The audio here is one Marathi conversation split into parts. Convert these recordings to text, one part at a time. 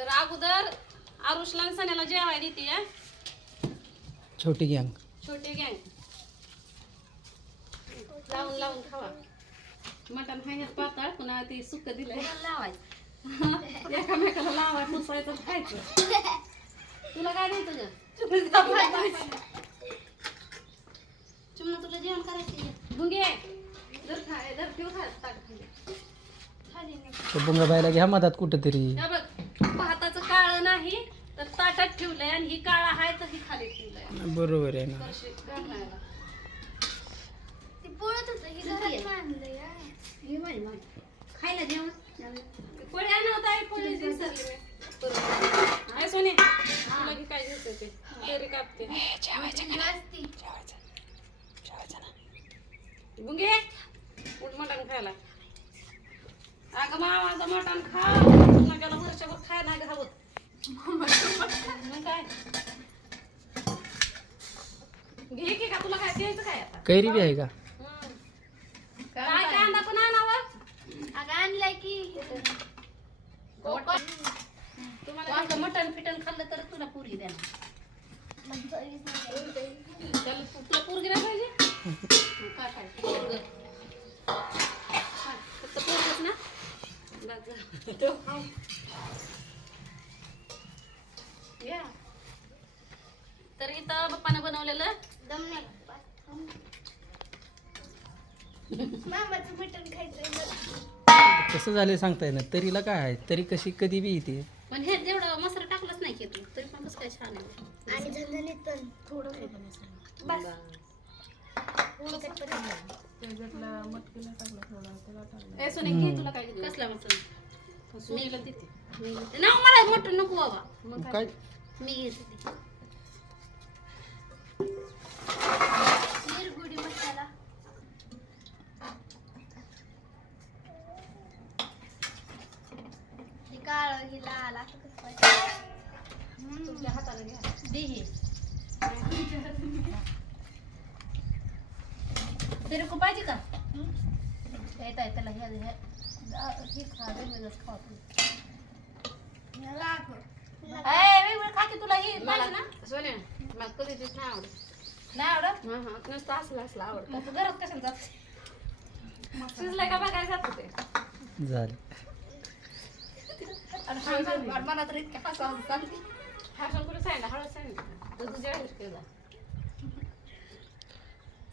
तर अगोदर आरुषला आणि सण्याला जेवाय देते हा. छोटी गँग. छोटे गँग. लावून लावून खावा. मटण हाय पातळ पुन्हा ते सुक दिलंय. एकामेकाला खायचं. तुला काय नाही तुझं चिमणा तुला जेवण करायचं भुंगे धर ठेव खा ताट खाली. खाली नको. तो बुंगाबाईला घ्या कुठेतरी. हे बघ. भाताचं काळ नाही तर ताटात ठेवलंय आणि ही काळा आहे तर ही खाली ठेवलंय. बरोबर आहे ना. ती पळत होतं ही घरात. खायला जेवण पोळी आणा होता आई पोळी विसरली मी. बरोबर. आहे सोने तुला की काय दिसत ते? तरी कापते. जास्ती गुंगे उठ मटण खायला. अगं मावाचा मटण खा. वर्षभर खाय नाही घावत मग काय? घे की का तुला काय द्यायचं काय आता? कैरी बी आहे का? हम्म. काय कांदा पण आणावा? अगं आणलाय की. तुम्हाला असं मटण फिटण खाल्लं तर तुला पुरी द्या या. तर इथं पप्पानं बनवलेलं दम नाही मामाचं मटण खायचंय मला. कसं झालं सांगता येणार तरीला काय आहे तरी कशी कधी बी येते पण हे जेवढं मसाला टाकलंच नाही की तू तरी पण कसं काय छान आहे आणि झणझणीत पण थोडं बस तिखटपर्यंत. ए सोने घे तुला काय कसला मसाला देते मी. ना मला मोठं नको बाबा. मग काय मी घेते ते. निरगुडी मसाला हे काळं हे लाल असं कसं पाहिजे? तुमच्या हाताने घ्या. दे हे. तेरे को पाहिजे का? येत आहे त्याला हे वेगवेगळं खा की तुला हे पाहिजे ना सोने मला कधी तेच नाही आवडत नाही आवडत हा हा नुसतं असलं असलं आवडतं मग तू घरात कशाला जात शिजलंय का बघायला जात होते झालं आणि हळद आणि मला तर इतक्या हसा हसा चालते हळद कुठे सांगितलं हळद सांगितलं तर तुझ्या वेळेस केलं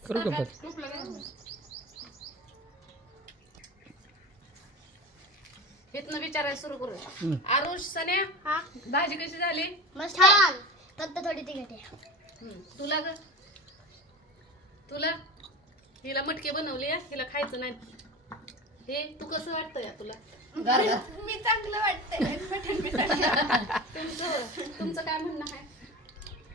करू का पण इथनं विचारायला सुरू करू. आरुष सन्या हा. भाजी कशी झाली? मस्त. छान. फक्त थोडी तिखट आहे. हम्म. तुला ग? तुला? हिला मटके बनवली हिला खायचं नाही. हे तू कसं वाटतं या तुला? मी चांगलं वाटतंय. तुमचं तुमचं काय म्हणणं आहे?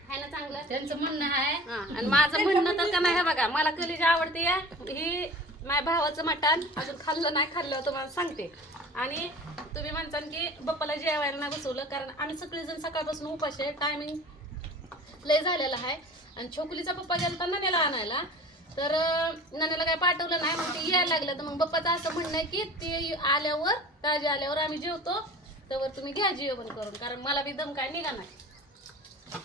आहे ना चांगलं? त्यांचं म्हणणं आहे. आणि माझं म्हणणं तर का नाही हे बघा मला कलेजी आवडते या ही माझ्या भावाचं मटण. अजून खाल्लं नाही खाल्लं तुम्हाला सांगते. आणि तुम्ही म्हणता की बप्पाला जेवायला नाही बसवलं कारण आम्ही सगळेजण सकाळपासून उपाशी आहे टायमिंग लय झालेला आहे. आणि छोकुलीचा पप्पा गेला नण्याला आणायला. तर नण्याला काय पाठवलं नाही मग ते यायला लागलं. तर मग पप्पाचं असं म्हणणं आहे की ते आल्यावर ताजे आल्यावर आम्ही जेवतो. तर तुम्ही घ्या जेवण करून कारण मला बी दम काय निघा नाही.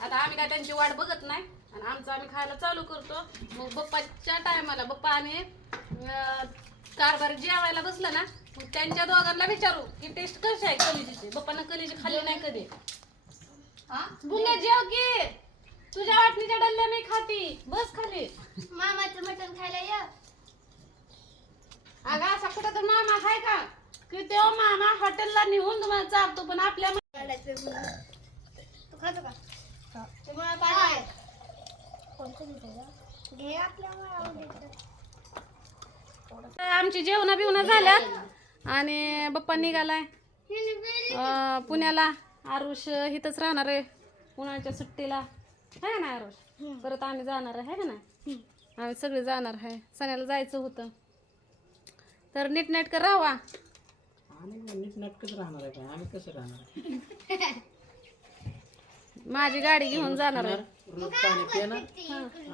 आता आम्ही काय त्यांची वाट बघत नाही आणि आमचं आम्ही खायला चालू करतो. मग बप्पाच्या टायमाला बप्पा आणि कारभार जेवायला बसलं ना मग त्यांच्या दोघांना विचारू की टेस्ट कशी आहे कलिजीची? बप्पानं कलिजी खाल्ली नाही कधी. बुंगे जेव की तुझ्या वाटणीच्या डल्ल्या मी खाती. बस खाली. मामाचं मटण खायला ये. अगं असा कुठं तर मामा आहे का? की तो मामा हॉटेलला नेऊन तुम्हाला चालतो पण आपल्या. तू खातो का? ते? घे आपल्या आवडीचं आमची जेवण बिवणं झाल्यात. आणि बाप्पा निघालाय. पुण्याला. आरुष इथंच राहणार आहे. उन्हाळ्याच्या सुट्टीला. आहे ना आरुष? परत आम्ही जाणार आहे ना आम्ही सगळे जाणार आहे. सण्याला जायचं होतं. तर नीटनेटकं राहावा. आम्ही नीट नाटकच राहणार आहे का आम्ही कसं राहणार? माझी गाडी घेऊन जाणार आहे.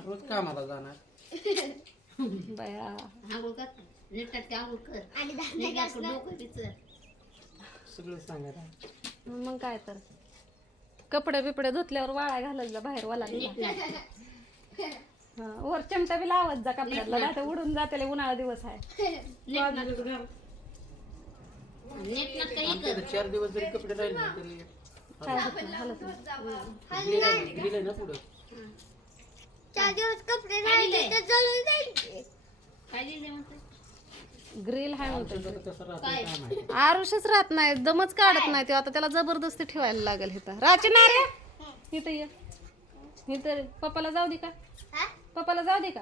रोज आणि सगळं मग काय तर. कपडे बिपडे धुतल्यावर वाळा घालायला बाहेर वाला वर चिमटा बी लावत जा कपड्याला नाही तर उडून जाते उन्हाळा दिवस आहे. चार दिवस जरी कपडे राहिले ना तरी काय होत नाही, हालत नाही. ना पुढं? चार दिवस कपडे राहिले तर जळून जाईल ग्रिल हाय राहतं काय? आरुषच राहत नाही दमच काढत नाही तो. आता त्याला जबरदस्ती ठेवायला लागेल इथं राची ना रे. इथं ये. इथं पप्पाला जाऊ दे का? हा? पप्पाला जाऊ दे का?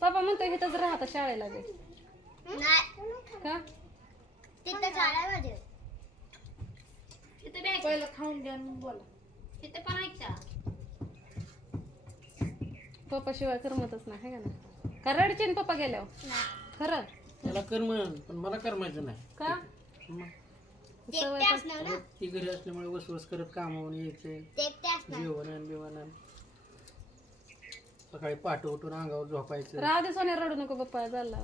पप्पा म्हणतो इथंच राहता शाळेला नाही. का? तिथं झाडाय माझे. पप्पा शिवाय करमतच नाही है का ना का रडचीन पप्पा गेल्यावर? खरं? त्याला कर्म पण मला करमायचं नाही. का? मग? सवय एकटे असणार ना? ती घरी असल्यामुळे वसवस करत कामावून यायचे. ते एकटे असणार. जेवण बिवण सकाळी पाठ उठून अंगावर झोपायचं. राहू दे सोन्या रडू नको पप्पा झाला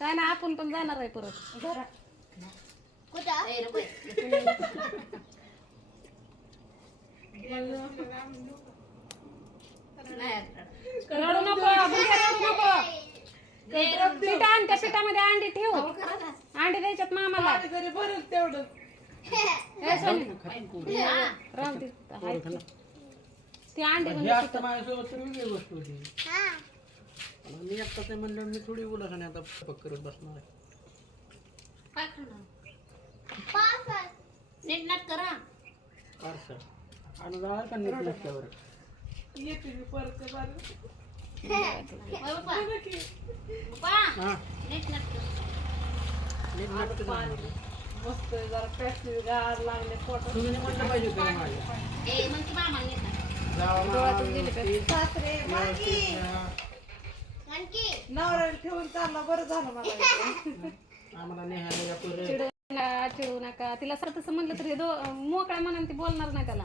काय नाही आपण पण जाणार आहे परत. कुठं? रडू नको रडू नको. पीठ आण त्या पिठामध्ये अंडी ठेव. अंडी द्यायच्यात मामाला. राहू दे पोरं खाणार. ती अंडी हे म्हणजे असतं माझ्यासोबत तर वेगळी गोष्ट होती. हा. पण मी एकटा ते म्हणलं मी थोडी बोला आणि आता पक करत बसणार आहे. आहे. पार्सल. आणि जाणार का नीट नसल्यावर हा. तुम्ही पाहिजे माझ्या जावा मामा, व्यवस्थित, व्यवस्थित राहा. आणखी आम्हाला नेहायला या पोरं. चिडू नका चिडू नका. तिला सर तसं म्हणलं तर हे दो मोकळ्या मनाने ती बोलणार नाही त्याला.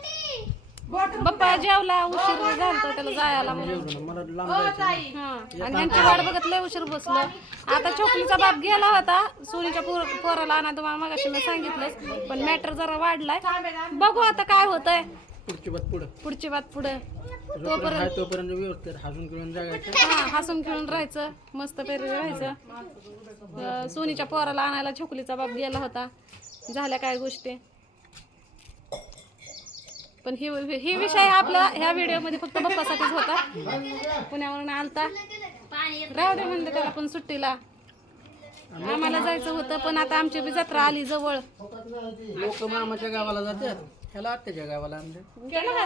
बाप्पा जेवला उशीर झाला त्याला जायला म्हणून. हा आणि वाट बघत लय उशीर बसलो. आता छोकलीचा बाप गेला होता सोनीच्या पोर पोराला आणा तुम्हाला मगाशी मी सांगितलंच पण मॅटर जरा वाढलाय. बघू आता काय होतंय. पुढची बात पुढं. पुढची बात पुढे. जोपर्यंत आहे तोपर्यंत व्यवस्थित हसून खेळून हा हसून खेळून राहायचं मस्त पेरी राहायचं. सोनीच्या पोराला आणायला छोकलीचा बाप गेला होता. झाल्या काय गोष्टी. पण ही ही विषय आपला ह्या व्हिडिओमध्ये फक्त बाप्पासाठीच होता. पुण्यावरून आलता. राहू दे म्हणलं त्याला पण सुट्टीला. आम्हाला जायचं होतं पण आता आमची बी जत्रा आली जवळ. लोक मामाच्या गावाला जातात. ह्याला आत्याच्या गावाला आणले. गेलं का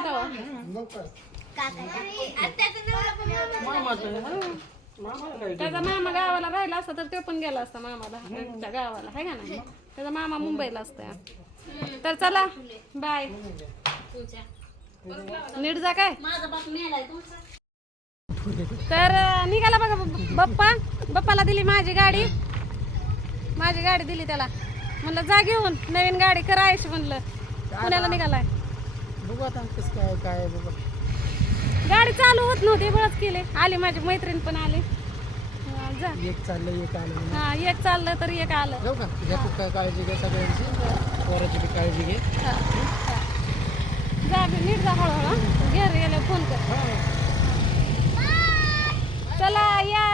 त्याचा मामा गावाला राहिला असता तर तो पण गेला असता मामाला. त्या गावाला आहे का नाही? त्याचा मामा मुंबईला असता तर चला बाय. नीट जा काय? तर निघाला बघा बाप्पा. बाप्पाला दिली माझी गाडी. माझी गाडी दिली त्याला. म्हणलं जा घेऊन नवीन गाडी करायची म्हणलं. पुण्याला निघालाय. बघू आता कसं काय काय आहे बघू गाडी चालू होत नव्हती बळच केली. आली माझी मैत्रीण पण आली. जा. एक चाललं एक आलं हा एक चाललं तर एक आलं. जाऊ का? घ्या तू काय काळजी घे सगळ्यांची. पोराची बी काळजी घे. नीट जा हळूहळू घेर गेल्या फोन कर चला या.